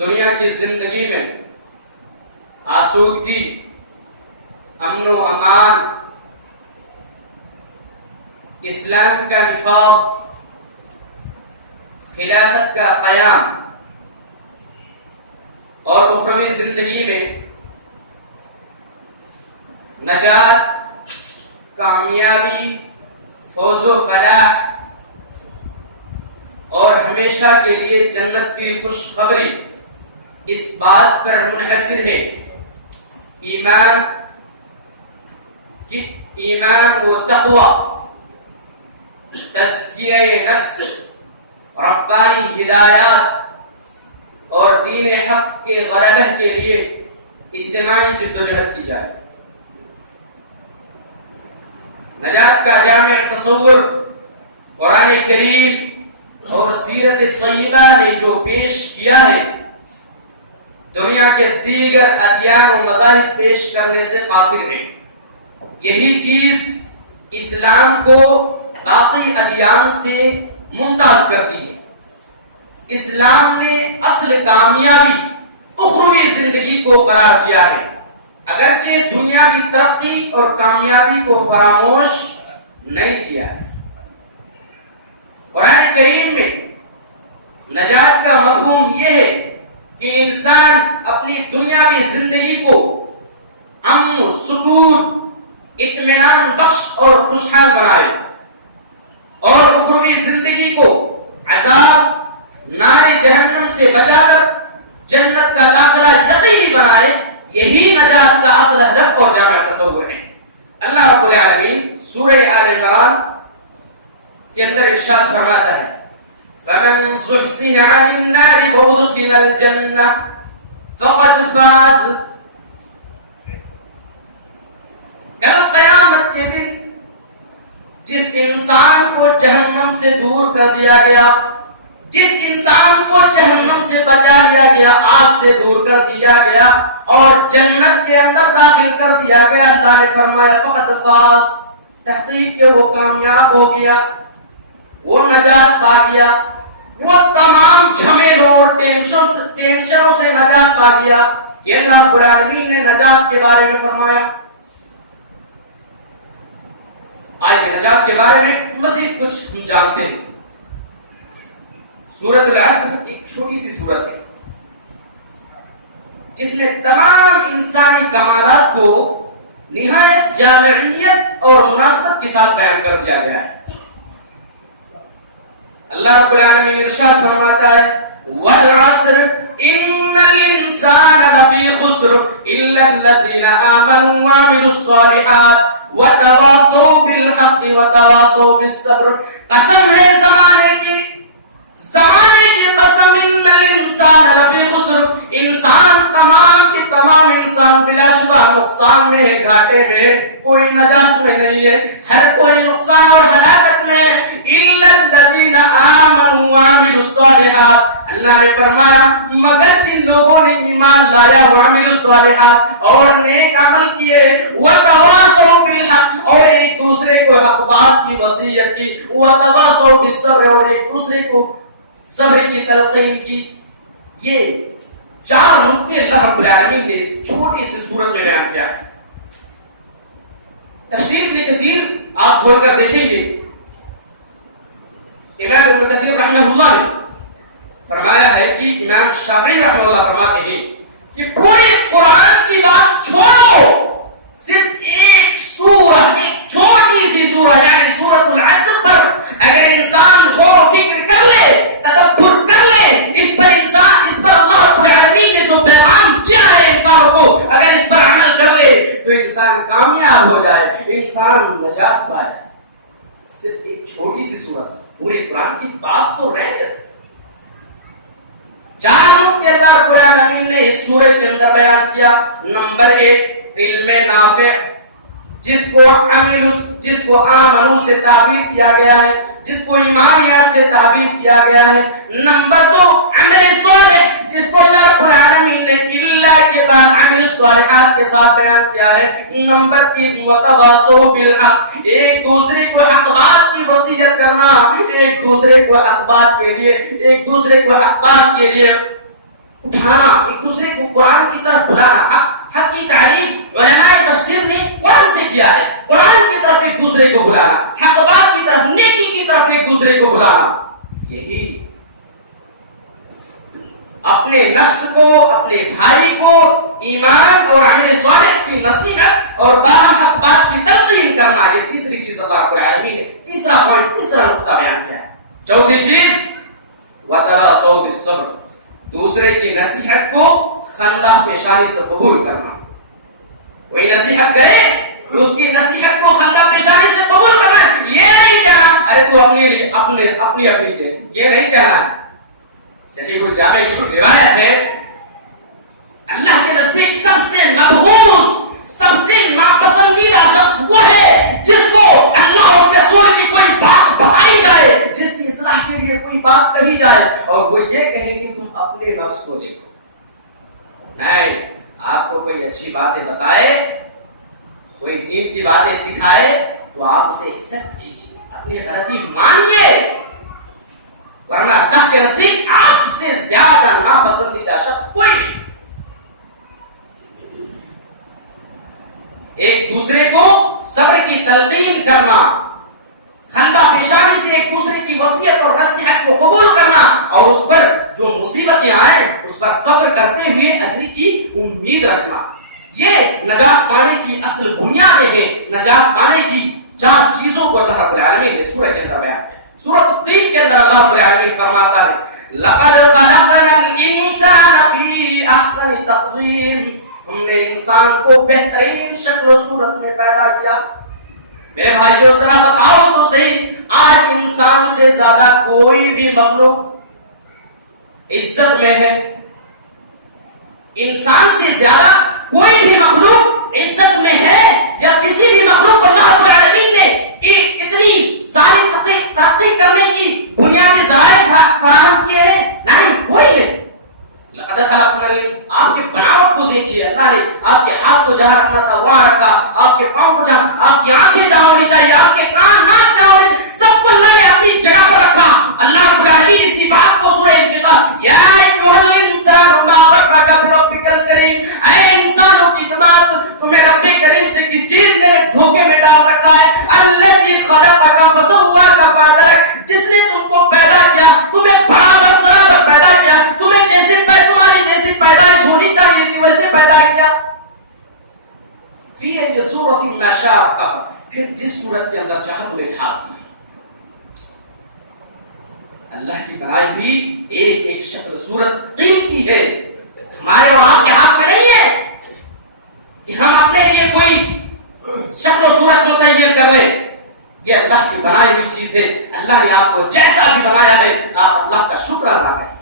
دنیا کی زندگی میں آسودگی، امن و امان، اسلام کا نفاذ، خلافت کا قیام اور اخروی زندگی میں نجات، کامیابی، فوز و فلاح اور ہمیشہ کے لیے جنت کی خوشخبری اس بات پر منحصر ہے ایمان و تقوی، تزکیہ نفس، ربانی ہدایات اور دین حق کے غلبہ کے لیے اجتماعی جدوجہد کی جائے۔ نجات کا جامع تصور قرآن کریم اور سیرت طیبہ نے جو پیش کیا ہے، دنیا کے دیگر ادیان و مذاہب پیش کرنے سے قاصر ہے۔ یہی چیز اسلام کو باقی ادیان سے ممتاز کرتی ہے۔ اسلام نے اصل کامیابی اخروی زندگی کو قرار دیا ہے، اگرچہ دنیا کی ترقی اور کامیابی کو فراموش نہیں کیا ہے۔ قرآن کریم میں نجات کا مفہوم یہ ہے کہ انسان اپنی دنیاوی زندگی کو امن، سکون، اطمینان بخش اور خوشحال بنائے اور اخروی زندگی کو عذاب، نار جہنم سے بچا کر جنت کا داخلہ یقینی بنائے۔ یہی نجات کا اصل ہدف اور جامع تصور ہے۔ اللہ رب العالمین سورہ آل عمران کے اندر ارشاد فرماتا ہے فَمَنْ زُحْزِحَ عَنِ النَّارِ وَأُدْخِلَ الْجَنَّةَ فَقَدْ فَازَ۔ کل قیامت کے دن جس انسان کو جہنم سے دور کر دیا گیا، جس انسان کو جہنم سے بچا لیا گیا، آگ سے دور کر دیا گیا اور جنت کے اندر داخل کر دیا گیا، اللہ نے فرمایا فقط فاز، تحقیق کہ وہ کامیاب ہو گیا، وہ نجات پا گیا، وہ تمام جھمیلوں اور ٹینشنوں سے نجات پا گیا۔ یہ اللہ رب العالمین نے نجات کے بارے میں فرمایا۔ آج نجات کے بارے میں مزید کچھ ہم جانتے ہیں۔ سورۃ العصر ایک چھوٹی سی سورت ہے جس میں تمام انسانی کمالات کو نہایت جامعیت اور مناسبت کے ساتھ بیان کر دیا گیا ہے۔ اللہ رب العالمین ارشاد فرماتا ہے والعصر ان الانسان لفی خسر الا الذین آمنوا وعملوا الصالحات وتواصوا بالحق وتواصوا بالصبر۔ قسم ہے زمانے کی قسم، ان الانسان لفی خسر، انسان تمام کے تمام انسان بلا شبہ نقصان میں ہے، گھاٹے میں ہے، کوئی نجات میں نہیں ہے، ہر کوئی نقصان اور ہلاکت میں ہے۔ الا الذین آمنوا وعملوا الصالحات، اللہ نے فرمایا مگر جن لوگوں نے ایمان لایا، وعملوا الصالحات اور نیک عمل کیے، وتواصوا بالحق اور ایک دوسرے کو حق بات کی وصیت کی، وتواصوا بالصبر اور ایک دوسرے کو صبر کی تلقین کی۔ یہ چار نقطے اللہ رب العالمین نے اس چھوٹی سی سورت میں بیان کیا ہے۔ تفسیر ابن کثیر آپ کھول کر دیکھیں گے، امام ابن کثیر رحمہ اللہ نے فرمایا ہے کہ امام شافعی رحمہ اللہ فرماتے ہیں کہ پوری قرآن کی بات چھوڑو، صرف ایک سورہ، ایک چھوٹی سی سورہ یعنی سورۃ العصر پر اگر انسان غور و فکر کر لے، تدبر کر لے، اس پر اللہ رب العالمین نے جو پیغام کیا ہے انسانوں کو، اگر اس پر عمل کر لے تو انسان کامیاب ہو جائے، انسان نجات پائے۔ صرف ایک چھوٹی سی سورت، پورے قرآن کی بات تو رہ گئی۔ چار نقطے اللہ رب العالمین نے اس سورت کے اندر بیان کیا۔ نمبر ایک، علم نافع، جس کو آمنو سے تعبیر کیا گیا ہے، جس کو ایمانیات سے تعبیر کیا گیا ہے۔ نمبر دو، عمل صالح، جس کو اللہ رب العالمین نے اللہ کے بعد عمل صالحات کے ساتھ بیان کیا ہے۔ نمبر تین، وتواصوا بالحق، ایک دوسرے کو حق بات کی وصیت کرنا، ایک دوسرے کو حق بات کے لیے اٹھانا، ایک دوسرے کو قرآن کی طرف بلانا. حق کی تعریف علماء تفسیر نے قرآن سے کیا ہے. قرآن کی طرف ایک دوسرے کو بلانا، حق بات کی طرف، نیکی کی طرف ایک دوسرے کو بلانا. یہی اپنے نفس کو، اپنے بھائی کو ایمان اور عمل صالح کی نصیحت اور باہم حق بات کی تلقین کرنا، یہ تیسری چیز اللہ رب العالمین نے تیسرا پوائنٹ، تیسرا نقطہ بیان کیا ہے. چوتھی چیز وتواصوا بالصبر، دوسرے کی نصیحت کو خندہ پیشانی سے قبول کرنا. کوئی نصیحت کرے تو اس کی نصیحت کو خندہ پیشانی سے قبول کرنا. یہ نہیں کہنا ارے تو اپنی دیکھ، یہ نہیں کہنا. صحیح الجامع کی روایت ہے اللہ کے نزدیک سب سے مقبول، سب سے ناپسندیدہ شخص وہ ہے جس کو اللہ اور رسول کی کوئی بات بتائی جائے، جس کی اصلاح کے لیے کوئی بات کہی جائے اور وہ یہ کہے کہ تم اپنے نفس کو دیکھو. نہیں، آپ کو کوئی اچھی باتیں بتائے، کوئی دین کی باتیں سکھائے تو آپ اسے ایکسپٹ کیجیے، اپنی غلطی مانیے، ورنہ اللہ کے نزدیک آپ سے زیادہ ناپسندیدہ شخص کوئی نہیں. ایک دوسرے کو صبر کی تلقین کرنا، خندہ پیشانی سے ایک دوسرے کی وصیت اور نصیحت کو قبول کرنا اور اس پر جو مصیبتیں آئیں اس پر صبر کرتے ہوئے اجر کی امید رکھنا. یہ نجات پانے کی اصل بنیادیں ہیں. نجات پانے کی 4 چیزوں کو اللہ رب العالمین نے سورہ کے اندر بیان کیا. سورۃ الطین کے اندر اللہ رب العالمین فرماتا ہے لقد خلقنا الانسان فی احسن تقویم، ہم نے انسان کو بہترین شکل و صورت میں پیدا کیا. میرے بھائیوں ذرا بتاؤ تو صحیح، آج انسان سے زیادہ کوئی بھی مخلوق عزت میں ہے؟ انسان سے زیادہ کوئی بھی مخلوق عزت میں ہے یا کسی بھی مخلوق کو اللہ رب العالمین نے اتنی ساری ترقی کرنے کی بنیادی ذرائع فراہم کیے ہیں؟ نہیں، کوئی نہیں. لقد خلقنا، آپ کے بناوٹ کو دیکھیے، اللہ نے آپ کے ہاتھ کو جہاں رکھنا تھا وہاں رکھا، آپ کے پاؤں کو جہاں، آپ کی آنکھیں جہاں ہونی چاہیے، آپ کے کان ناک جہاں ہونی چاہیے، سب کو اللہ نے اپنی جگہ پر رکھا. اللہ رب العالمین اسی بات کو سورہ انفطار یا ایھا الانسان ما غرک بربک الکریم، اے انسانوں کی جماعت، تمہیں رب کریم سے کس چیز نے دھوکے میں ڈال رکھا ہے؟ الذی خلقک فسواک فعدلک، جس نے تم کو پیدا کیا، تمہیں برابر سرابر پیدا کیا، تمہیں جیسے تمہاری جیسی پیدائش ہونی چاہیے تھی ویسے پیدا کیا. فی ای صورت ما شاء، پھر جس صورت کے اندر چاہت میں ڈھال دی. اللہ کی بنائی ہوئی ایک ایک شکل صورت قیمتی ہے، ہمارے اور آپ کے ہاتھ میں نہیں ہے کہ ہم اپنے لیے کوئی شکل و صورت متعین کر لیں. یہ اللہ کی بنائی ہوئی چیز ہے. اللہ نے آپ کو جیسا بھی بنایا ہے آپ اللہ کا شکر ادا کریں.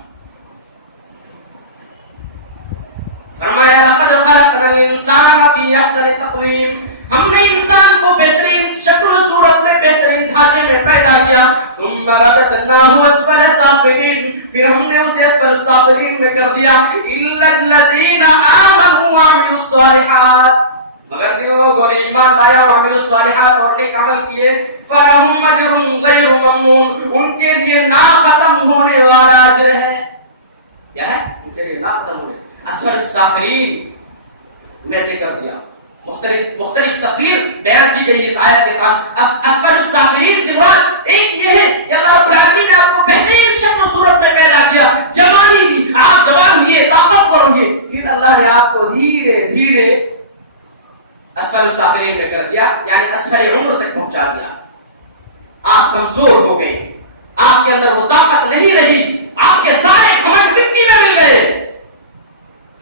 فرمایا لقد خلقنا الانسان فی احسن تقویم، ہم نے انسان کو بہترین شکل و صورت میں، بہترین ڈھانچے میں پیدا کیا. ثم رددناه اسفل سافلین، پھر ہم نے اسے اسفل سافلین میں کر دیا. الا الذین آمنوا وعملوا الصالحات، مگر جن لوگوں نے ایمان لایا اور عمل الصالحات اور نیک عمل کیے، فلہم اجر غیر ممنون، ان کے لیے نہ ختم ہونے والا اجر ہے. کیا ہے؟ ان کے لیے نہ ختم ہونے. اسفل السافلین میں سے کر دیا. مختلف تفسیر بیان کی گئی اس آیت کے تحت. اسفل السافلین سے مراد ایک یہ ہے کہ اللہ رب العالمین نے آپ کو بہترین شکل و صورت میں پیدا کیا، جوانی دی، آپ جوان ہوئے، طاقتور ہوئے، پھر اللہ نے آپ کو دھیرے دھیرے اسفل السافلین میں کر دیا، یعنی اسفل عمر تک پہنچا دیا. آپ کمزور ہو گئے، آپ کے اندر وہ طاقت نہیں رہی، آپ کے سارے گھمنڈ مٹی میں مل گئے.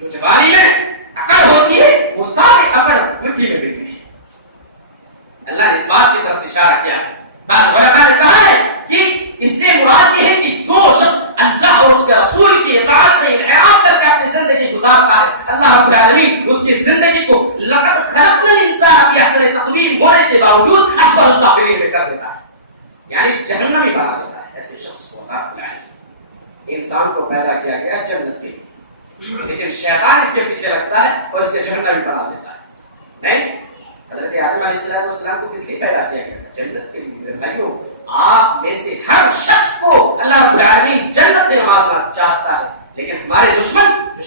جو جوانی میں عقل ہوتی ہے وہ سارے عقل مٹی میں مل گئے. اللہ نے اس بات کی طرف اشارہ کیا ہے. بعض علماء نے کہا ہے کہ اس سے مراد یہ ہے کہ جو شخص اللہ اور اس کے رسول کی اطاعت سے انحراف کر کے اپنی زندگی گزارتا ہے، اللہ رب العالمین اس کی زندگی کو لقد خلقنا الانسان فی احسن تقویم بولنے کے باوجود اسفل السافلین میں کر دیتا ہے، یعنی جہنمی بنا دیتا ہے. ایسے شخص کو اللہ رب العالمین، انسان کو پیدا کیا گیا جنت کے لیے، لیکن شیطان اس کے پیچھے لگتا ہے اور اس کے جہنمی بنا دیتا ہے. نہیں، حضرت آدم علیہ السلام کو کس لیے پیدا کیا گیا؟ جنت کے لیے. میرے بھائیوں، آپ میں سے ہر شخص کو اللہ رب العالمین جنت سے نوازنا چاہتا ہے، لیکن ہمارے دشمن جو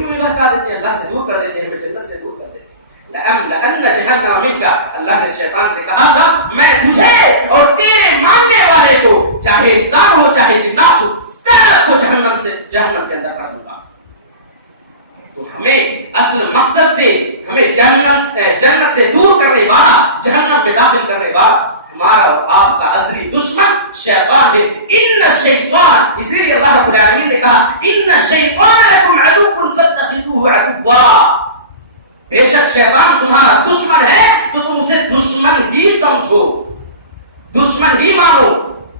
یوں ہی بہکا دیتے ہیں، اللہ سے دور کر دیتے ہیں، ہمیں جنت سے دور کر دیتے ہیں۔ لَأَمْلَأَنَّ جَهَنَّمَ مِنْكَ، اللہ نے شیطان سے کہا تھا میں تجھے اور تیرے ماننے والے کو، چاہے انسان ہو چاہے جنات ہو، سب کو جہنم کے اندر کر دوں گا۔ تو ہمیں اصل مقصد سے، ہمیں جنت سے دور کرنے والا، جہنم میں داخل کرنے والا ہمارا اور آپ کا اصلی دشمن شیطان ہے۔ ان الشیطان، اسی لیے اللہ رب العالمین نے کہا ان الشیطان لکم عدو فاتخذوه عدوا، بے شک شیطان تمہارا دشمن ہے تو تم اسے دشمن ہی سمجھو، دشمن ہی مانو،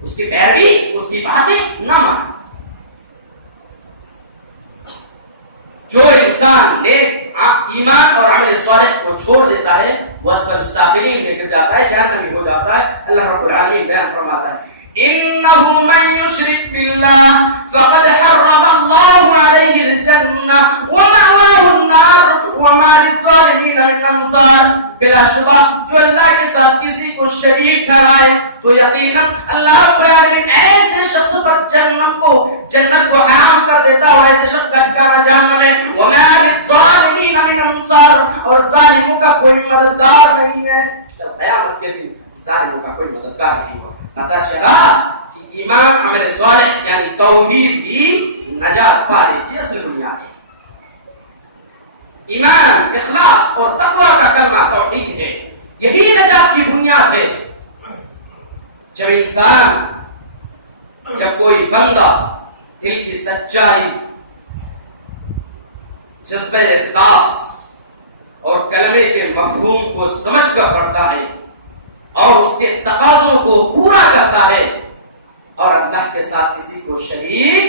اس کی پیروی، اس کی باتیں نہ مانو۔ جو انسان نیک ایمان اور عمل صالح کو چھوڑ دیتا ہے وہ اسفل السافلین میں گر جاتا ہے، جہنمی ہو جاتا ہے۔ اللہ رب العالمین بیان فرماتا ہے انه من يشرك بالله فقد حرم الله عليه الجنة ومأواه النار وما للظالمين من انصار، بلا شبہ جو اللہ کے ساتھ کسی کو شریک ٹھہرائے تو یقیناً اللہ رب العالمین ایسے شخص پر جنت کو حرام کر دیتا ہے، ایسے شخص کا ٹھکانہ جہنم ہے۔ وما للظالمین من انصار، اور ظالموں کا کوئی مددگار نہیں ہے، قیامت کے دن ظالموں کا کوئی مددگار نہیں ہوگا۔ پتہ چلا کہ ایمان عمل صالح یعنی توحید ہی نجات پا دیتی ہے، اصل بنیاد ہے۔ ایمان، اخلاص اور تقوی کا کلمہ توحید ہے، یہی نجات کی بنیاد ہے۔ جب کوئی بندہ دل کی سچائی، جذبہ اخلاص اور کلمے کے مفہوم کو سمجھ کر پڑھتا ہے اور اس کے تقاضوں کو پورا کرتا ہے اور اللہ کے ساتھ کسی کو شریک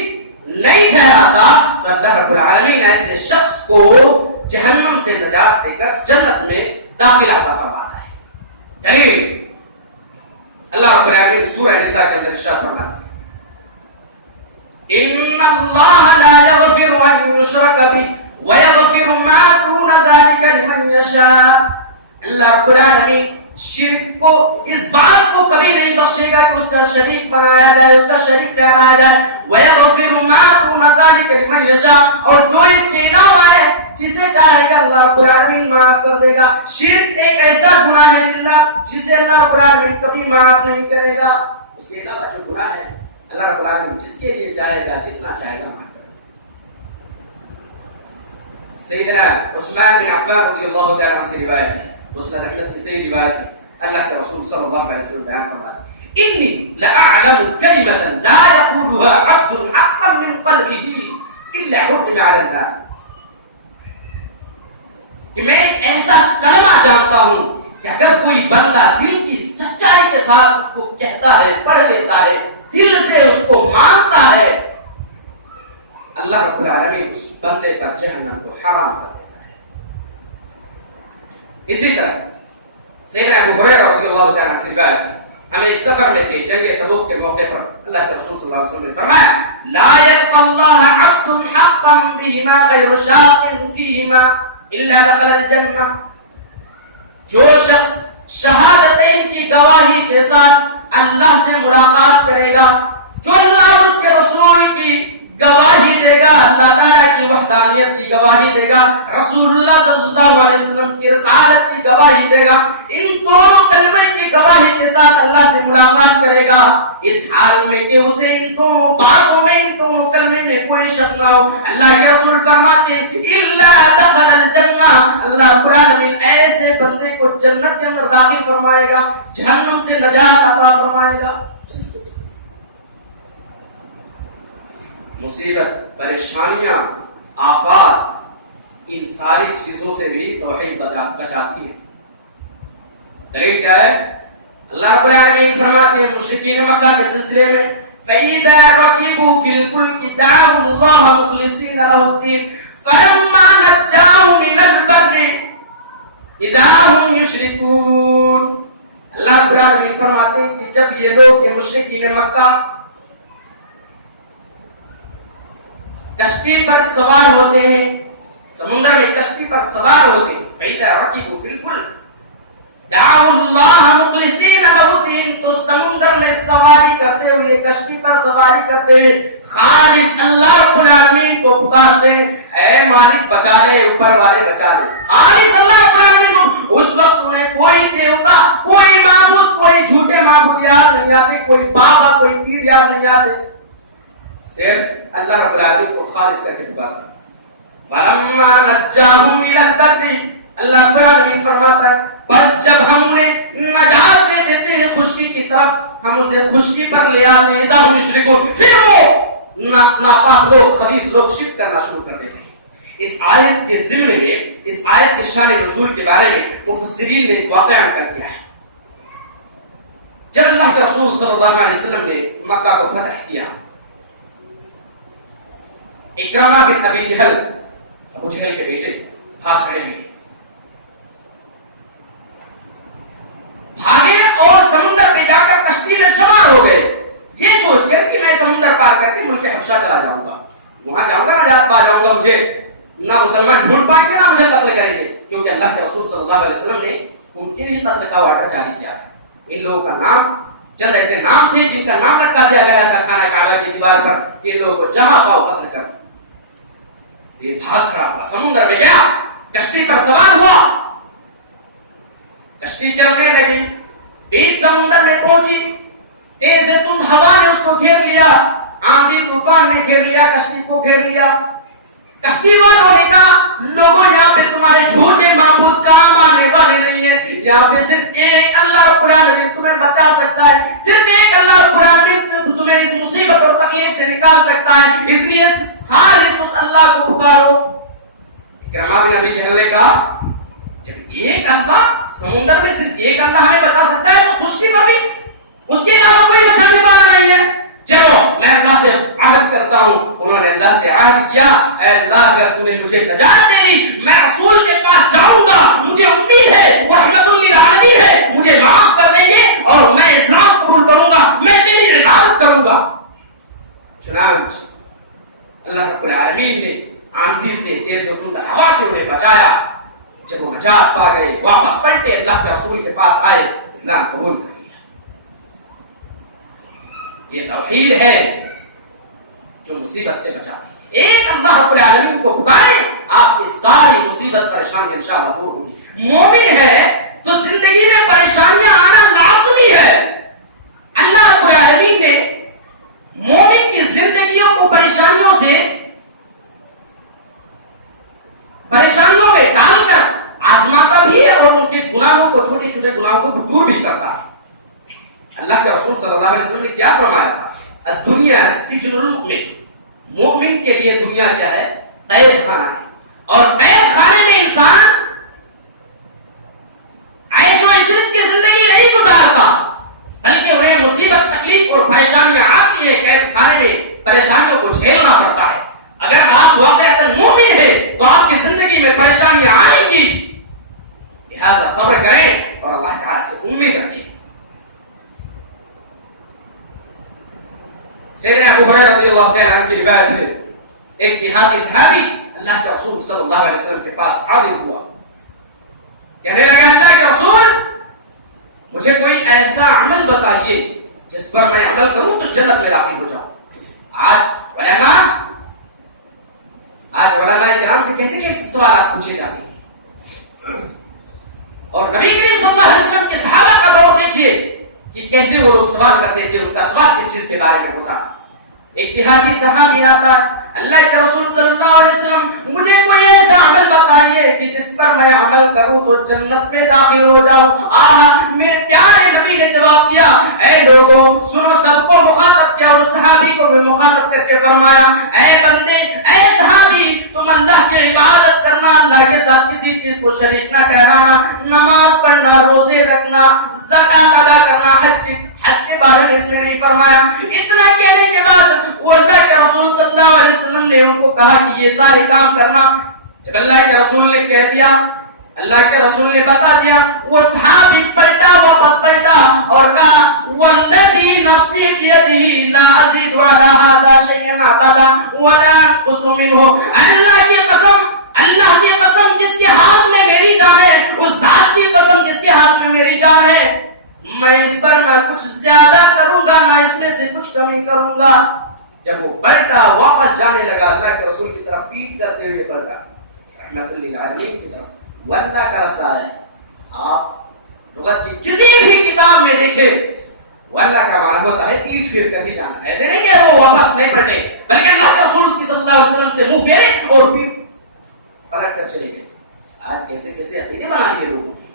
نہیں ٹھہراتا، تو اللہ رب العالمین ایسے شخص کو جہنم سے نجات دے کر جنت میں داخلہ عطا فرماتا ہے۔ دلیل اللہ رب العالمین سورہ نساء کے اندر ارشاد فرماتا ہے ان اللہ لا یغفر ان یشرک بہ ویغفر ما دون ذلک لمن یشاء، اللہ رب العالمین شرک کو، اس بات کو کبھی نہیں بخشے گا کہ اس کا شریک بنایا جائے، اس کا شریک ٹھہرایا جائے۔ وَيَغْفِرُ مَا دُونَ ذَلِكَ لِمَن يَشَاءُ، اور جو اس کے علاوہ ہے جسے چاہے گا اللہ رب العالمین معاف کر دے گا۔ شرک ایک ایسا گناہ ہے جسے اللہ رب العالمین کبھی معاف نہیں کرے گا۔ اس کے علاوہ جو گناہ ہے اللہ رب العالمین جس کے لیے چاہے گا، جتنا چاہے گا معاف کر دے گا۔ سیدنا عثمان بن عفان رضی اللہ تعالیٰ عنہ سے روایت ہے، مسند احمد کی صحیح روایت ہے، اللہ کے رسول صلی اللہ علیہ وسلم بیان فرماتے ہیں انی لاعلم کلمۃ لا یقولها عبد حقا من قلبه الا حرم علی النار، کہ میں ایسا کلمہ جانتا ہوں کہ اگر کوئی بندہ دل کی سچائی کے ساتھ اس کو کہتا ہے، پڑھ لیتا ہے، دل سے اس کو مانتا ہے، اللہ رب العالمین اس بندے پر جہنم کو حرام کر دیتا ہے۔ اسی طرح سیدنا ابو ہریرہ رضی اللہ تعالیٰ عنہ سے روایت ہے، ہم ایک سفر میں تھے، جنگ تبوک کے موقع پر اللہ کے رسول صلی اللہ علیہ وسلم نے فرمایا لا يلقى الله عبد حقا بهما غير شاق فيهما الا دخل الجنہ، جو شخص شہادتین کی گواہی کے ساتھ اللہ سے ملاقات کرے گا، جو اللہ اور اس کے رسول کی گواہی دے گا، اللہ تعالیٰ کی وحدانیت کی گواہی دے گا، رسول اللہ صلی اللہ علیہ وسلم کی رسالت کی گواہی دے گا، ان دونوں کلمے کی گواہی کے ساتھ اللہ سے ملاقات کرے گا، اس حال میں کہ اسے ان دونوں باتوں میں، ان دونوں کلمے میں کوئی شک نہ ہو۔ اللہ کے رسول فرماتے ہیں الا دخل الجنہ، اللہ قرآن میں ایسے بندے کو جنت کے اندر داخل فرمائے گا، جہنم سے نجات عطا فرمائے گا۔ مصیبت، پریشانیاں، آفات، ان ساری چیزوں سے بھی توحید بچاتی ہے۔ دلیل کیا ہے؟ اللہ رب العالمین فرماتے ہیں مشرکین مکہ کے سلسلے میں فَإِذَا رَكِبُوا فِي الْفُلْكِ دَعَوُا اللَّهَ مُخْلِصِينَ لَهُ الدِّينَ فَلَمَّا نَجَّاهُمْ إِلَى الْبَرِّ إِذَا هُمْ يُشْرِكُونَ، اللہ رب العالمین فرماتے ہیں کہ جب یہ لوگ، یہ مشرکین مکہ کشتی پر سوار ہوتے ہیں، سمندر میں کشتی پر سوار ہوتے ہیں، فَإِذَا رَكِبُوا فِي الْفُلْكِ، دعوا اللہ مخلصین لہ الدین، تو سمندر میں سواری کرتے ہوئے، کشتی پر سواری کرتے ہوئے خالص اللہ رب العالمین کو پکارتے، اے مالک بچا لے، اوپر والے بچا لے، خالص اللہ رب العالمین کو۔ اس وقت انہیں کوئی دیوتا، کوئی معبود، کوئی جھوٹے معبود یاد نہیں آتے، کوئی بابا، کوئی پیر یاد نہیں آتے، صرف اللہ رب العالمین کو خالص کر کے پکارتے۔ فَلَمَّا نَجَّاهُمْ إِلَى الْبَرِّ، اللہ رب العالمین فرماتا ہے بس جب ہم انہیں نجات دے دیتے ہیں خشکی کی طرف، ہم اسے خشکی پر لے آتے ہیں، اذا هم يشركون، پھر وہ ناپاک لوگ، خبیث لوگ شرک کرنا شروع کر دیتے ہیں۔ اس آیت کے ضمن میں، اس آیت کے شان نزول کے بارے میں مفسرین نے ایک واقعہ نقل کیا ہے۔ جب اللہ کے رسول صلی اللہ علیہ وسلم نے مکہ کو فتح کیا، اکرمہ بن ابی جہل، ابو جہل کے بیٹے، بھاگ کھڑے ہوئے، بھاگے اور سمندر پہ جا کر کشتی میں سوار ہو گئے، یہ سوچ کر کہ میں سمندر پار کر کے ملک حبشہ چلا جاؤں گا، وہاں جاؤں گا، نجات پا جاؤں گا، مجھے نہ مسلمان ڈھونڈ پائیں گے نہ مجھے قتل کریں گے، کیونکہ اللہ کے رسول صلی اللہ علیہ وسلم نے ان کے لیے قتل کا آرڈر جاری کیا تھا۔ ان لوگوں کا نام، چند ایسے نام تھے جن کا نام لٹکا دیا گیا تھا خانہ کعبہ کی دیوار پر کہ ان لوگوں کو جہاں پاؤ قتل کر۔ یہ بھاگ کھڑا ہوا، سمندر میں گیا، کشتی پر سوار ہوا، کشتی چلنے لگی، بیچ سمندر میں پہنچی، تیز تند ہوا نے اس کو گھیر لیا، آندھی طوفان نے گھیر لیا، کشتی کو گھیر لیا۔ کشتی والوں نے کہا لوگوں یہاں پہ تمہارے جھوٹے معبود کام آنے والے نہیں ہیں، یہاں پہ صرف ایک اللہ رب العالمین تمہیں بچا سکتا ہے، صرف ایک اللہ رب العالمین تمہیں اس مصیبت اور تکلیف سے نکال سکتا ہے، اس لیے خالص اس اللہ کو پکارو۔ اکرمہ بن ابی جہل نے کہا جب ایک اللہ، سمندر میں صرف ایک اللہ ہمیں بچا سکتا ہے تو خشکی پر بھی اس کے علاوہ کوئی بچانے والا نہیں ہے، چلو میں اللہ سے عہد کرتا ہوں۔ انہوں نے اللہ سے عہد کیا، اے اللہ اگر تم نے مجھے نجات دے دی، میں رسول کے پاس جاؤں گا، مجھے امید ہے وہ رحمت للعالمین ہے، مجھے معاف کر دیں گے اور میں اسلام قبول کروں گا، میں تیری عبادت کروں گا۔ چنانچہ اللہ رب العالمین نے آندھی سے، تیز ہوا سے انہیں بچایا۔ جب وہ نجات پا گئے، واپس پلٹے، اللہ کے رسول کے پاس آئے، اسلام قبول کر لیا۔ یہ توحید ہے جو مصیبت سے بچاتی ہے۔ ایک اللہ رب العالمین کو پکارے، آپ کی ساری مصیبت پریشانی انشاءاللہ دور ہوگی۔ مومن ہے تو زندگی میں پریشانیاں آنا لازمی ہے۔ اللہ رب العالمین نے مومن کی زندگیوں کو پریشانیوں میں ڈال کر آزماتا بھی ہے اور ان کے گناہوں کو، چھوٹے چھوٹے گناہوں کو دور بھی کرتا ہے۔ اللہ کے رسول صلی اللہ علیہ وسلم نے کیا فرمایا تھا؟ الدنیا سجن المؤمن، مومن کے لیے دنیا کیا ہے؟ قید خانہ ہے، اور قید خانے میں انسان عیش و عشرت کی زندگی نہیں گزارتا، بلکہ انہیں مصیبت، تکلیف اور پریشانیاں آتی ہیں، قید خانے میں پریشانیوں کو جھیلنا پڑتا ہے۔ اگر آپ واقعتاً مومن ہیں تو آپ کی زندگی میں پریشانیاں آئیں گی، لہذا صبر کریں اور اللہ تعالیٰ سے امید رکھیں۔ سیدنا ابو ہریرہ رضی اللہ تعالیٰ عنہ کی روایت ہے، ایک دیہاتی صحابی اللہ کے رسول صلی اللہ علیہ وسلم کے پاس حاضر ہوا، کہنے لگا اللہ کے رسول مجھے کوئی ایسا عمل بتائیے جس پر میں عمل کروں تو جنت میں داخل ہو جاؤں۔ آج علماء کرام سے کیسے کیسے سوالات پوچھے جاتے ہیں، اور نبی کریم صلی اللہ علیہ وسلم کے صحابہ کا دور دیکھیے کہ کیسے وہ لوگ سوال کرتے تھے، ان کا سوال کس چیز کے بارے میں ہوتا۔ ایک دیہاتی صحابی آتا ہے، اللہ کے رسول صلی اللہ علیہ وسلم مجھے کوئی ایسا عمل بتائیے کہ جس پر میں عمل کروں تو جنت میں داخل ہو جاؤں۔ میرے پیارے نبی نے جواب دیا، اے لوگوں سنو، سب کو مخاطب کیا اور صحابی کو بھی مخاطب کر کے فرمایا، اے بندے، اے صحابی، تم اللہ کی عبادت کرنا، اللہ کے ساتھ کسی چیز کو شریک نہ ٹھہرانا، نماز پڑھنا، روزے رکھنا، زکات ادا کرنا، حج کے بارے میں اس نے نہیں فرمایا۔ اتنا کہنے کے بعد وہ اللہ کے رسول صلی اللہ علیہ وسلم نے ان کو کہا کہ یہ سارے کام کرنا۔ جب اللہ کے رسول نے کہہ دیا، اللہ کے رسول نے بتا دیا، وہ صحابی پلٹا، واپس پلٹا اور کہا والذی نفسی بیدہ لا ازید علی ھذا شیئا ابدا ولا انقص منہ، اللہ کی قسم، اللہ کی قسم جس کے ہاتھ میں میری جان ہے، اس ذات کی قسم جس کے ہاتھ میں میری کمی کروں گا. جب وہ پلٹا واپس جانے لگا اللہ کے رسول کی طرف پیٹ کرتے ہوئے پلٹا رحمت للعالمین کی طرف. وہ اللہ کا رسول ہے. آپ لغت کی کسی بھی کتاب میں دیکھیں وہ اللہ کا معنی ہوتا ہے پیٹ پھیر کر ہی جانا. ایسے نہیں کہ وہ واپس نہیں پلٹے بلکہ اللہ کے رسول کی صلی اللہ علیہ وسلم سے منہ پھیرے اور پیٹ پلٹ کر چلے گئے. آج کیسے کیسے عقیدے بنا لیے لوگوں کی.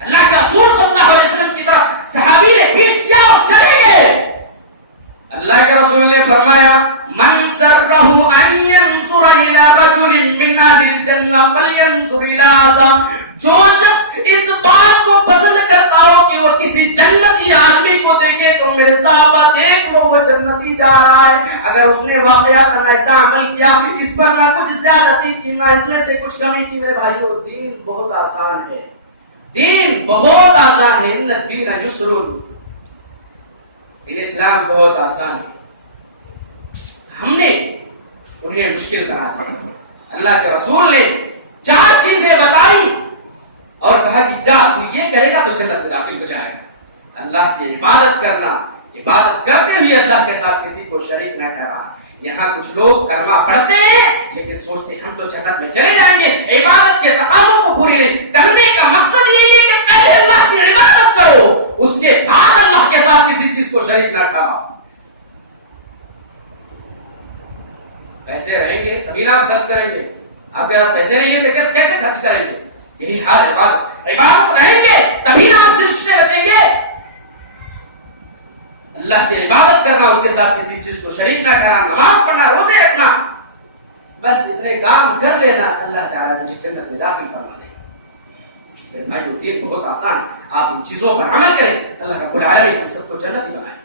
اللہ کے رسول صلی اللہ علیہ وسلم کی طرف صحابی نے پیٹ کیا اور چلے گئے. اللہ کے رسول نے فرمایا من سرہ ان ينظر الى رجل من اهل الجنہ فلينظر الى هذا. جو شخص اس بات کو پسند کرتا ہو کہ وہ کسی جنتی آدمی کو دیکھے تو میرے صحابہ دیکھ لو وہ جنتی جا رہا ہے. اگر اس نے واقعات میں ایسا عمل کیا اس پر نہ کچھ زیادتی کی نہ اس میں سے کچھ کمی کی. میرے بھائیو دین بہت آسان ہے. دین بہت آسان ہے. ان الدین یسر. دین اسلام بہت آسان ہے. ہم نے انہیں مشکل بنا دیا. اللہ کے رسول نے 4 چیزیں بتائی اور کہا کہ جا تو یہ کرے گا تو جنت میں داخل ہو جائے گا. اللہ کی عبادت کرنا, عبادت کرتے ہوئے اللہ کے ساتھ کسی کو شریک نہ کرنا. یہاں کچھ لوگ کلمہ پڑھتے ہیں لیکن سوچتے ہم تو جنت میں چلے جائیں گے. عبادت کے تقاضوں کو پوری نہیں کرنے کا مقصد یہی ہے کہ پہلے اللہ کی عبادت کرو اس کے بعد اللہ کے ساتھ کسی چیز کو شریک نہ کرو. پیسے رہیں گے تبھی آپ خرچ کریں گے. آپ کے پاس پیسے نہیں ہے تو کیسے خرچ کریں گے؟ یہی حال عبادت. عبادت رہیں گے تبھی نہ آپ شرک سے بچیں گے. اللہ کی عبادت کرنا, اس کے ساتھ کسی چیز کو شریک نہ کرنا, نماز پڑھنا, روزے رکھنا, بس اتنے کام کر لینا اللہ تعالیٰ تجھے جنت میں داخل فرما دے گا. پھر بھائی دین بہت آسان. آپ ان چیزوں پر عمل کریں اللہ رب العالمین ہم سب کو جنتی بنائے.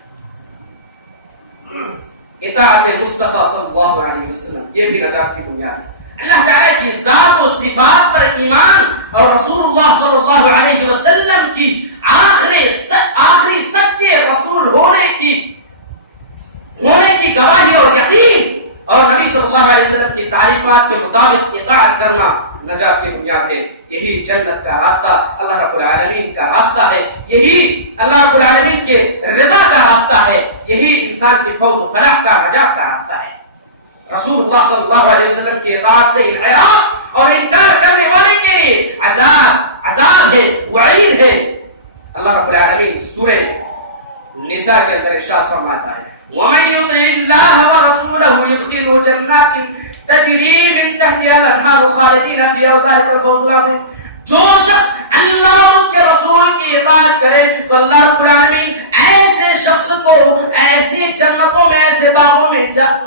اطاعت مصطفیٰ صلی اللہ علیہ وسلم یہ بھی نجات کی بنیاد ہے. اللہ تعالیٰ کی ذات و صفات پر ایمان اور رسول اللہ صلی اللہ علیہ وسلم کی آخری سچے رسول ہونے کی گواہی اور یقین اور نبی صلی اللہ علیہ وسلم کی تعلیمات کے مطابق اطاعت کرنا نجات کی بنیاد ہے. یہی جنت کا راستہ اللہ رب العالمین کا راستہ ہے. یہی اللہ رب العالمین کے رضا کا راستہ ہے. یہی انسان کی فوز و فلاح کا نجات کا راستہ ہے. رسول اللہ صلی اللہ علیہ وسلم کی اطاعت سے انحراف اور انکار کرنے والے کے لیے عذاب ہے, وعید ہے. اللہ رب العالمین سورہ نساء کے اندر ارشاد فرماتا ہے وَمَن يُطِعِ اللَّهَ وَرَسُولَهُ يُدْخِلْهُ جَنَّاتٍ تَجْرِي مِن تَحْتِهَا الْأَنْهَارُ خَالِدِينَ فِيهَا وَذَلِكَ الْفَوْزُ الْعَظِيمُ. جو شخص اللہ اور اس کے رسول کی اطاعت کرے تو اللہ رب العالمین ایسے شخص کو ایسی جنتوں میں, ایسے باغوں میں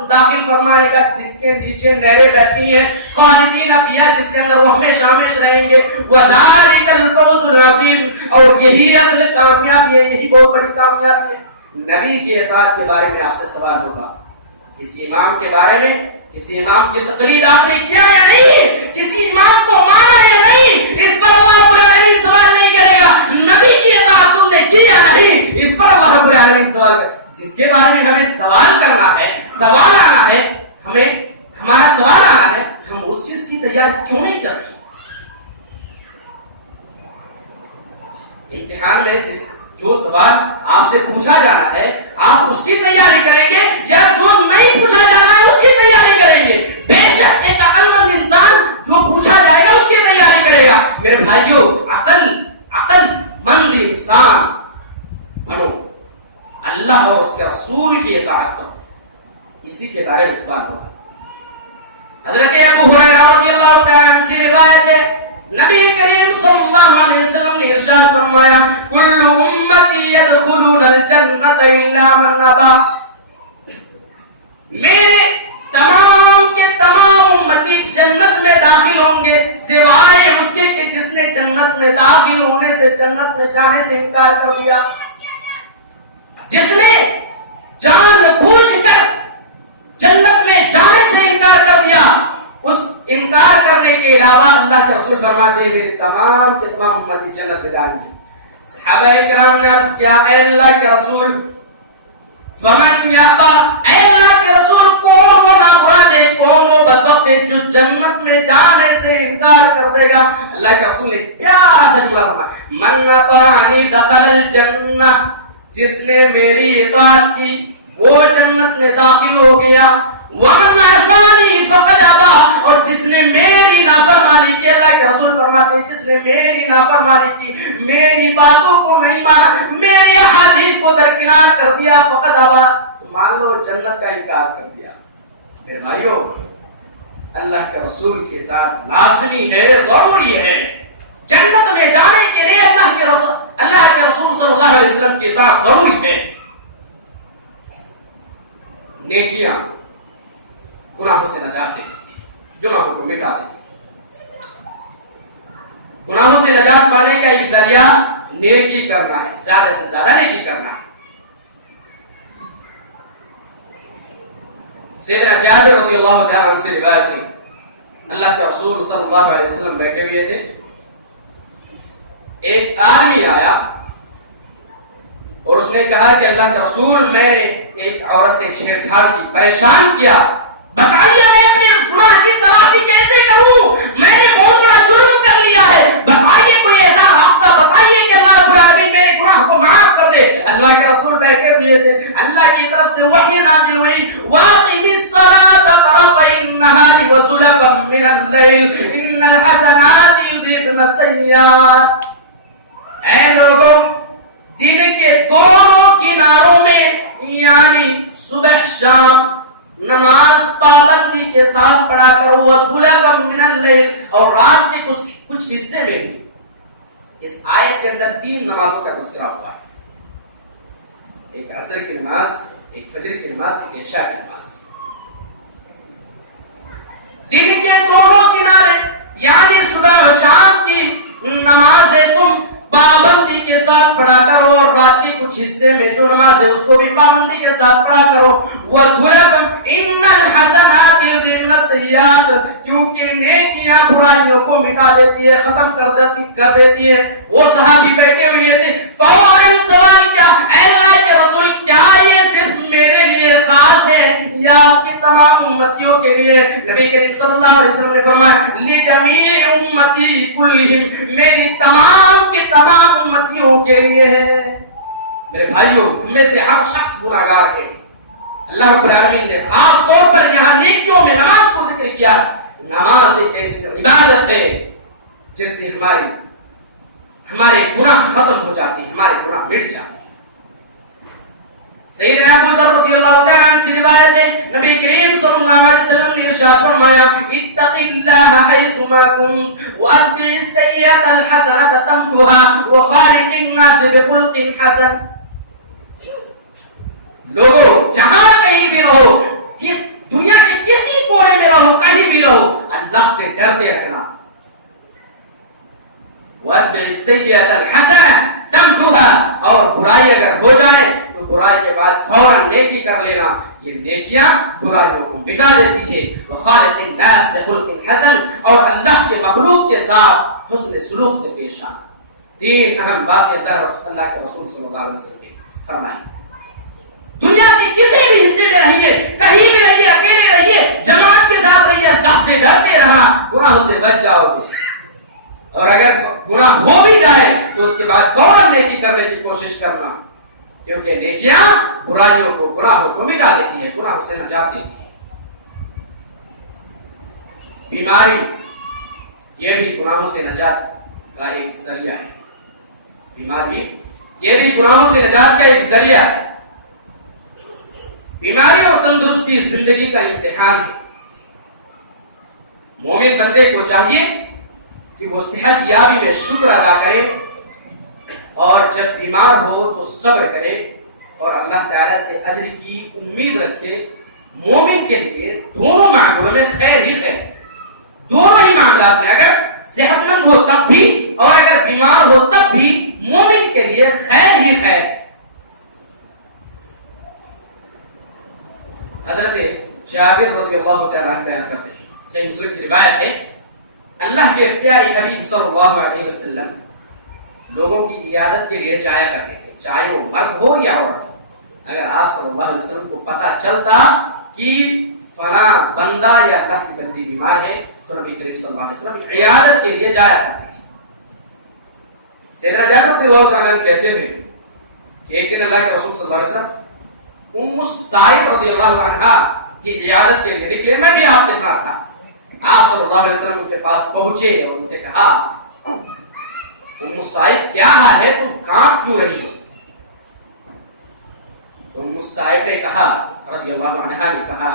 داخل فرمائے گا جن کے نیچے نہریں بہتی ہیں, خالدین فیہا, جس کے اندر وہ ہمیشہ ہمیشہ رہیں گے. وَذَلِكَ الْفَوْزُ الْعَظِيمُ, اور یہی اصل کامیابی ہے, یہی بہت بڑی کامیابی ہے. نبی کی اطاعت کے بارے میں آپ سے سوال ہوگا, کسی امام کے بارے میں, کسی امام کی تقلید آپ نے کیا یا نہیں, کسی امام کو مانا یا نہیں, اس پر اللہ رب العالمین سوال نہیں کرے گا. نبی کی اطاعت تم نے کی یا نہیں, اس پر اللہ رب العالمین سوال کرے. جس کے بارے میں ہمیں سوال کرنا ہے, سوال آنا ہے, ہمارا سوال آنا ہے, ہم اس چیز کی تیاری کیوں نہیں کر رہے؟ امتحان میں جو سوال آپ سے پوچھا جانا ہے آپ اس کی تیاری کریں گے, یا جو نہیں پوچھا جانا ہے اس کی تیاری کریں گے؟ بے شک ایک عقل مند انسان جو پوچھا جائے گا اس کی تیاری کرے گا. میرے بھائیوں, عقل مند انسان بنو, اللہ اور اس کے رسول کی اطاعت کرو. اسی کے بارے میں سوال ہوگا. حضرت ابو ہریرہ رضی اللہ تعالی عنہ سے روایت ہے نبی کریم صلی اللہ علیہ وسلم نے ارشاد فرمایا کل امتی یدخلون الجنت الا من ابا. میرے تمام کے تمام امتی جنت میں داخل ہوں گے سوائے اس کے کہ جس نے جنت میں داخل ہونے سے, جنت میں جانے سے انکار کر دیا. جس نے جان بوجھ کر جنت میں جانے سے انکار کر دیا, اس انکار کرنے کے علاوہ اللہ کے رسول فرماتے ہیں تمام کے تمام امتی جنت میں جائیں گے. صحابہ کرام نے عرض کیا اے اللہ کے رسول فمن یابا, اے اللہ کے رسول کون وہ نامراد ہے, کون وہ بدبخت ہے جو جنت میں جانے سے انکار کر دے گا؟ اللہ کے رسول نے پیارا سا جملہ فرمایا من اطاعنی دخل الجنہ, جس نے میری اطاعت کی وہ جنت میں داخل ہو گیا، ومن عصانی فقد ابا، اور جس نے میری نافرمانی کی، اللہ کے رسول فرماتے ہیں جس نے میری نافرمانی کی، میری باتوں کو نہیں مانا، میری احادیث کو درکنار کر دیا، فقد ابا، مان لو جنت کا انکار کر دیا۔ میرے بھائیو، اللہ کے رسول کی اطاعت لازمی ہے، ضروری ہے۔ جنت میں جانے کے لیے اللہ کے رسول صلی اللہ علیہ وسلم کی اطاعت ضروری ہے۔ نیکیاں گناہوں سے نجات دیتی ہیں، گناہوں کو مٹا دیتی ہیں۔ گناہوں سے نجات پانے کا یہ ذریعہ نیکی کرنا ہے، زیادہ سے زیادہ نیکی کرنا ہے۔ سیدنا جابر رضی اللہ تعالیٰ عنہ سے روایت ہے، اللہ کے رسول صلی اللہ علیہ وسلم بیٹھے ہوئے تھے، ایک آدمی آیا اور اس نے کہا کہ اللہ کے رسول، میں نے ایک عورت سے چھیڑ چھاڑ کی، پریشان کیا، بتائیے میں اپنے اس گناہ کی تلافی کیسے کروں؟ میں نے بہت بڑا جرم کر لیا ہے، بتائیے کوئی ایسا راستہ بتائیے کہ اللہ رب العالمین میرے گناہ کو معاف کر دے۔ اللہ کے رسول بیٹھے ہوئے تھے، اللہ کی طرف سے وحی نازل ہوئی، واقم الصلاۃ طرفی النہار وزلفا من اللیل ان الحسنات یذہبن السیئات۔ اے لوگوں، دن کے دونوں کناروں میں یعنی صبح شام نماز پابندی کے ساتھ پڑھا کرو، وَظُلَفًا مِنَ اللَّيْلِ، اور رات کے کچھ حصے میں بھی۔ اس آیت کے اندر 3 نمازوں کا تذکرہ ہوا ہے، ایک عصر کی نماز، ایک فجر کی نماز، ایک عشاء کی نماز۔ دن کے دونوں کنارے یعنی صبح و شام کی نمازیں تم پابندی کے ساتھ پڑھا کرو، اور رات کے کچھ حصے میں جو نماز ہے اس کو بھی پابندی کے ساتھ پڑھا کرو۔ وَظُلَفًا إِنَّ الْحَسَنَاتِ يُذْهِبْنَ السَّيِّئَاتِ، کیونکہ نیکیاں برائیوں کو مٹا دیتی ہے، ختم کر دیتی ہے۔ وہ صحابی بیٹھے ہوئے تھے، فوراً سوال کیا، اے اللہ کے رسول، کیا یہ صرف میرے لیے خاص ہے یا آپ کی تمام امتیوں کے لیے؟ نبی کریم صلی اللہ علیہ وسلم نے فرمایا، لِجَمِيعِ أُمَّتِي كُلِّهِمْ، میری تمام کے تمام امتیوں کے لیے ہے۔ میرے بھائیوں، ہم میں سے ہر شخص گناہگار ہے۔ اللہ رب العالمین نے خاص طور پر یہاں نیکیوں میں نماز کو ذکر کیا۔ نماز ایک ایسی عبادت ہے جس سے ہمارے گناہ ختم ہو جاتے ہیں، ہمارے گناہ مٹ جاتے ہیں۔ سیدنا ابو ذر رضی اللہ تعالیٰ عنہ سے روایت ہے، نبی کریم صلی اللہ علیہ وسلم نے ارشاد فرمایا، اتق اللہ حیث ما کنت واتبع السیئۃ الحسنۃ تمحها وخالق الناس بخلق حسن۔ لوگوں، جہاں کہیں بھی رہو، دنیا کے کسی کونے میں رہو، کہیں بھی رہو، اللہ سے ڈرتے رہنا۔ واتبع السیئۃ الحسنۃ تمحها، اور برائی اگر ہو جائے تو برائی کے بعد فوراً نیکی کر لینا۔ یہ نیکیاں برائیوں کو مٹا دیتی ہے۔ وخالق الناس بخلق حسن، اور اللہ کے مخلوق کے ساتھ حسن سلوک سے پیش آنا۔ 3 اہم باتیں اللہ کے رسول صلی اللہ علیہ وسلم نے فرمائی۔ دنیا کے کسی بھی حصے میں رہیے، کہیں بھی رہیے، اکیلے رہیے، جماعت کے ساتھ رہیے، اللہ سے ڈرتے رہنا، گناہوں سے بچ جاؤ گے۔ اور اگر گناہ ہو بھی جائے تو اس کے بعد فوراً نیکی کرنے کی کوشش کرنا، کیونکہ نیکیاں برائیوں کو، گناہوں کو مٹا دیتی ہے، گناہ سے نجات دیتی ہے۔ بیماری یہ بھی گناہوں سے نجات کا ایک ذریعہ ہے۔ بیماری یہ بھی گناہوں سے نجات کا ایک ذریعہ ہے۔ بیماری اور تندرستی زندگی کا امتحان ہے۔ مومن بندے کو چاہیے کہ وہ صحت یابی میں شکر ادا کرے، اور جب بیمار ہو تو صبر کرے اور اللہ تعالیٰ سے اجر کی امید رکھے۔ مومن کے لیے دونوں معاملوں میں خیر ہی خیر، دونوں ہی معاملات میں، اگر صحت مند ہو تب بھی اور اگر بیمار ہو تب بھی مومن کے لیے خیر ہی خیر۔ حضرت جابر رضی اللہ تعالیٰ عنہ بیان کرتے ہیں، صحیح مسلم کی روایت ہے، اللہ کے پیارے حبیب صلی اللہ علیہ وسلم لوگوں کی عیادت کے لیے جایا کرتے تھے، چاہے وہ مرد ہو یا عورت ہو۔ اگر آپ صلی اللہ علیہ وسلم کو پتا چلتا کہ فلاں بندہ یا اللہ کی بندی بیمار ہے تو نبی کریم صلی اللہ علیہ وسلم عیادت کے لیے جایا کرتے تھے۔ سیدنا جابر رضی اللہ عنہ کہتے ہیں ایک دن اللہ کے رسول صلی اللہ علیہ وسلم ام سائب رضی اللہ عنہا کی عیادت کے لیے نکلے، میں بھی آپ کے ساتھ تھا. آپ صلی اللہ علیہ وسلم ان کے پاس پہنچے اور ان سے کہا ام سائب کیا ہے، تم کانپ کیوں رہی ہو؟ تو ام سائب نے کہا رضی اللہ عنہا نے کہا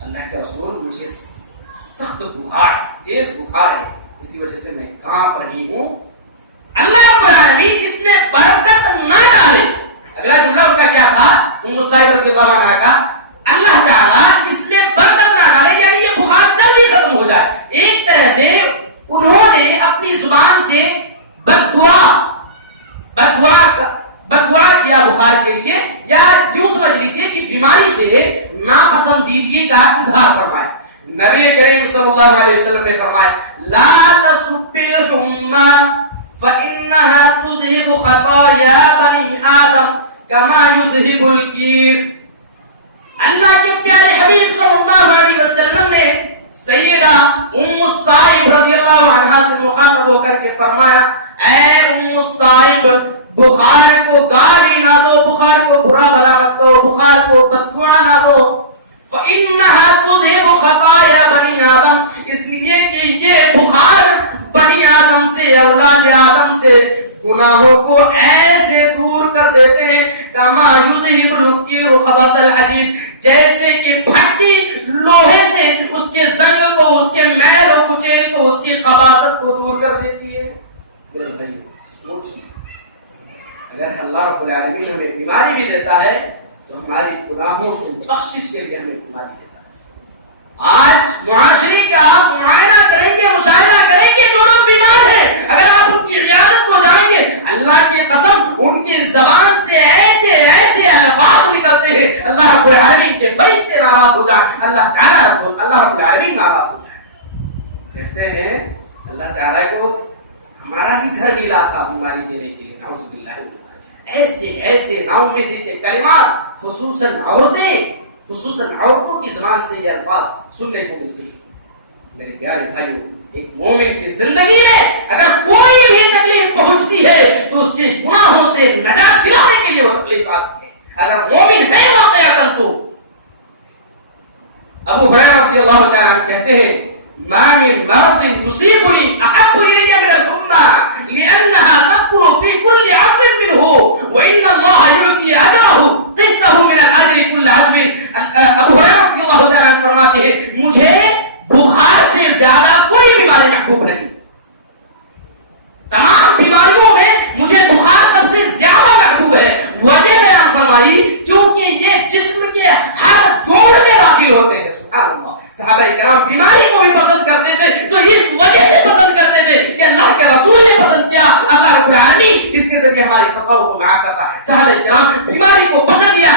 اللہ کے رسول مجھے سخت بخار، تیز بخار ہے، اسی وجہ سے میں کانپ رہی ہوں. اللہ رب العالمین اس میں برکت نہ ڈالے. اگلا جملہ ان کا کیا تھا؟ ام سائب رضی اللہ عنہا کا اللہ تعالیٰ اس میں برکت نہ ڈالے، یعنی یہ بخار جلدی ختم ہو جائے. ایک طرح سے انہوں نے اپنی زبان سے بددعا کیا بخار کے لیے، یا یوں سمجھ لیجیے کہ بیماری سے ناپسندیدگی کا اظہار فرمائے. نبی کریم صلی اللہ علیہ وسلم نے فرمایا لا تسب الحمى فإنها تذهب خطايا بني آدم كما يذهب الكير. اللہ کے پیارے حبیب صلی اللہ علیہ وسلم نے سیدہ ام سائب رضی اللہ عنہا سے مخاطب ہو کر کے فرمایا اے ام سائب، بخار کو گالی نہ دو، بخار کو برا بھلا مت کہو، بخار کو بددعا نہ دو. فإنها تذهب خطايا بني آدم، اس لیے کہ یہ بخار بنی آدم سے، اولاد آدم سے گناہوں کو ایسے دور کر دیتے ہیں کما یذهب الکیر خبث الحدید، جیسے کہ بھٹی لوہے سے اس کے زنگ کو، اس کے میل و کچیل کو، اس کی خباثت کو دور کر دیتی ہے. میرے بھائی سوچیے، اگر اللہ رب العالمین ہمیں بیماری بھی دیتا ہے تو ہماری گناہوں کی بخشش کے لیے ہمیں بیماری دیتا ہے. آج معاشرے کا آپ معائنہ کریں گے، مشاہدہ کریں گے، جو لوگ بیمار ہیں اگر آپ ان کی عیادت کو جائیں گے، اللہ کی قسم ان کی زبان سے ایسے ایسے الفاظ نکلتے ہیں اللہ رب العالمین کے فرشتے ناراض ہو جائیں، اللہ رب العالمین ناراض ہو جائے. کہتے ہیں اللہ تعالیٰ کو ہمارا ہی گھر ملا تھا بیماری دینے کے لیے، نعوذ باللہ من ذالک. ایسے ایسے ناامیدی کے کلمات خصوصاً عورتوں کی زبان سے یہ الفاظ سننے کو ملتے ہیں. میرے پیارے بھائیوں، ایک مومن کی زندگی میں اگر کوئی بھی تکلیف پہنچتی ہے تو اس کے گناہوں سے نجات دلانے کے لیے وہ تکلیف آتی ہے. اگر مومن ہے واقعہ تو ابو ہریرہ رضی اللہ تعالیٰ عنہ کہتے ہیں ما من مرض يصيبني احب الي من الامه لانها تدخل في كل عظم منه وان الله يعطي اجره قسطه من الاجر كل عظم. ابو ہریرہ رضی اللہ تعالیٰ عنہ فرماتے ہیں مجھے بخار سے زیادہ کوئی بیماری محبوب نہیں. تمام بیماریوں میں مجھے بخار سب سے زیادہ محبوب ہے. وجہ بیان فرمائی کیونکہ یہ جسم کے ہر جوڑ میں داخل ہوتے ہیں. سبحان اللہ. صحابہ کرام بیماری کو بھی پسند کرتے تھے تو اس وجہ سے پسند کرتے تھے کہ اللہ کے رسول نے پسند کیا، اللہ رب العالمین اس کے ذریعے ہماری خطاؤں کو معاف کرتا ہے. صحابہ کرام بیماری کو پسند کیا.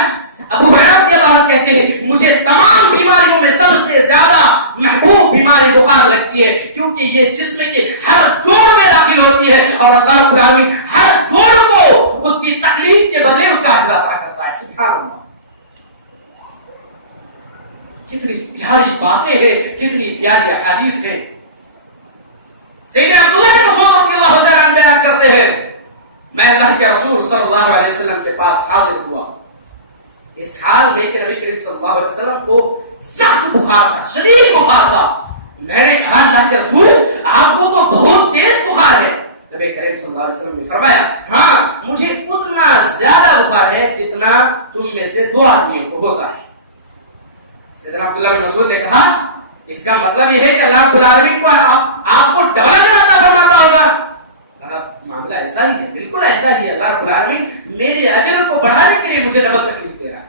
ابو ہریرہ رضی اللہ عنہ کہتے ہیں مجھے تمام بیماریوں میں سب سے زیادہ محبوب بیماری بخار لگتی ہے کیونکہ یہ جسم کے ہر جوڑ میں داخل ہوتی ہے اور اللہ رب العالمین ہر جوڑ کو اس کی تکلیف کے بدلے اس کا اجر عطا کرتا ہے. سبحان اللہ. کتنی پیاری باتیں ہیں، کتنی پیاری احادیث ہیں. سیدنا عبداللہ بن مسعود رضی اللہ تعالیٰ عنہ بیان کرتے ہیں میں اللہ کے رسول صلی اللہ علیہ وسلم کے پاس حاضر ہوا اس حال میں کہ نبی کریم صلی اللہ علیہ وسلم کو سخت بخار تھا، شدید بخار تھا. میں نے کہا اللہ کے رسول آپ کو تو بہت تیز بخار ہے. نبی کریم صلی اللہ علیہ وسلم نے فرمایا ہاں مجھے اتنا زیادہ بخار ہے جتنا تم میں سے دو آدمیوں کو ہوتا ہے. سیدنا عبداللہ بن مسعود نے کہا اس کا مطلب یہ ہے کہ اللہ رب العالمین کو آپ کو ڈبل اجر عطا فرماتا ہوگا. کہا معاملہ ایسا ہی ہے، بالکل ایسا ہی ہے. اللہ رب العالمین میرے اجر کو بڑھانے کے لیے مجھے ڈبل تکلیف دے رہا ہے.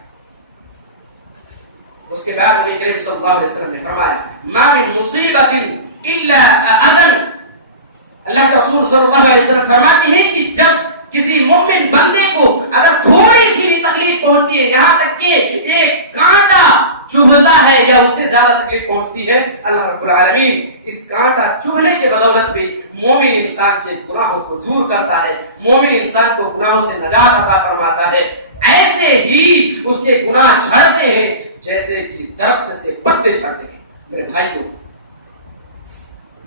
اس کے بعد نبی کریم صلی اللہ علیہ وسلم نے فرمایا ما من مصیبت الا اذن. اللہ کے رسول صلی اللہ علیہ وسلم فرماتے ہیں کہ جب کسی مومن بندے کو اگر تھوڑی سی بھی تکلیف پہنچتی ہے، یہاں تک کہ ایک کانٹا چبھتا ہے یا اس سے زیادہ تکلیف پہنچتی ہے، اللہ رب العالمین اس کانٹا چبھنے کے بدولت بھی مومن انسان کے گناہوں کو دور کرتا ہے، مومن انسان کو گناہوں سے نجات عطا فرماتا ہے. ایسے ہی اس کے گناہ جھڑتے ہیں جیسے کہ درخت سے پتے جھڑتے ہیں. میرے بھائیوں،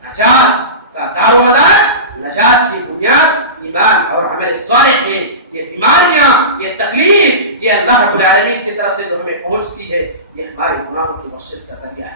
نجات کا دار و مدار، نجات کی بنیاد ایمان اور عمل صالح ہے. یہ بیمار اللہ رب العالمین کی طرف سے جو ہمیں پہنچتی ہے یہ ہمارے گناہوں کی بخشش کا ذریعہ